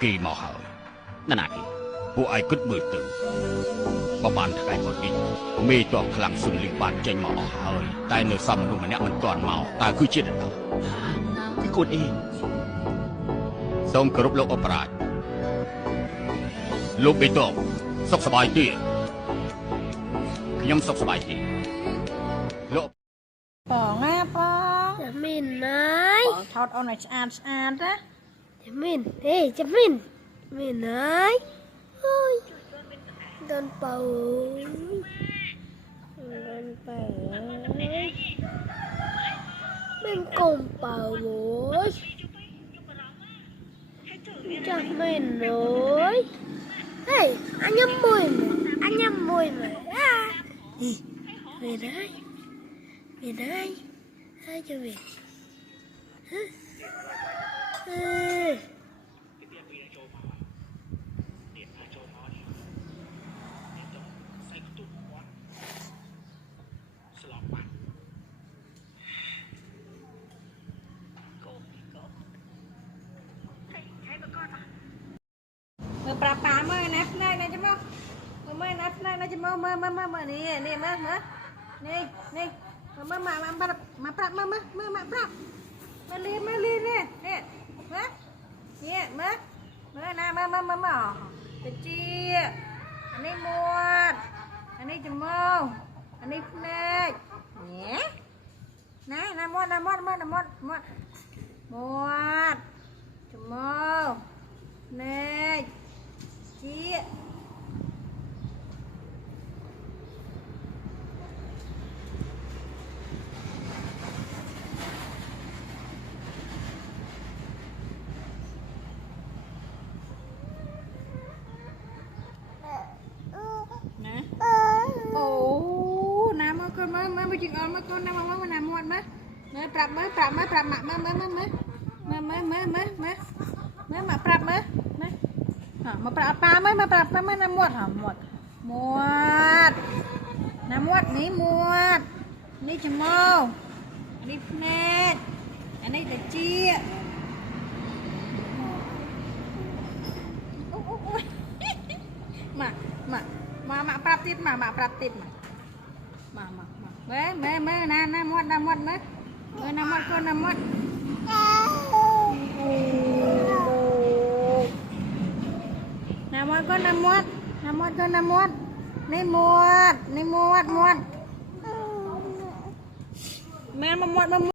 kỳ màu hờiนั่นน่ะkỳពួកឯងគិតមើលទៅប្រហែលថ្ងៃមុននេះមេតបខ្លាំងសុនលីបានចេញមកអស់ហើយតែនៅសំមនុស្សម្នាក់មិនទាន់មកតើគឺជានរណាគឺកូនអេសូមគោរពលោកអបរាជលោកបេតបសុខសប្បាយទេខ្ញុំសុខសប្បាយទេលោកបងណាបងจะมินไหนបងថតអូនឲ្យស្អាតណាจะมินเฮ้ยจะมินมินไหนเฮ้ยโดนเป่าเป็นกลมเป่าโว้ยจะมินเลยเฮ้ยอันยังมวยมั้ยอ่ะไม่ได้จะมินមើលប្រាប់ប៉ាមើលណាផ្នែកណាចាំមកមើលណាផ្នែកណាចាំមកមើលនេះមើលនេះនេះមើលមកប្រាប់មកប្រាប់មើលលីនេះនេះមើលនេះមើលណាមើលតិចអានេះមាត់អានេះច្រមុះអានេះភ្នែកណាមាត់មាត់ច្រមុះភ្នែកជាអូណាមកកូនមើលជិះអនមកកូនណាមកណាមាត់មើលប្រាប់ម៉ាក់មើលមកប្រាប់មើលមកប្រាប់មើលប៉ាមើលមកប្រាប់ប៉ាមើលណាមាត់នេះមាត់នេះច្រមុះនេះភ្នែកអានេះតិចម៉ាក់ប្រាប់ទៀតម៉ាក់ប្រាប់ទៀតម៉ាមើលណាមាត់មើលណាមាត់កូនណាមាត់ណាមាត់កូនណាមាត់នេះមាត់មែនមកមាត់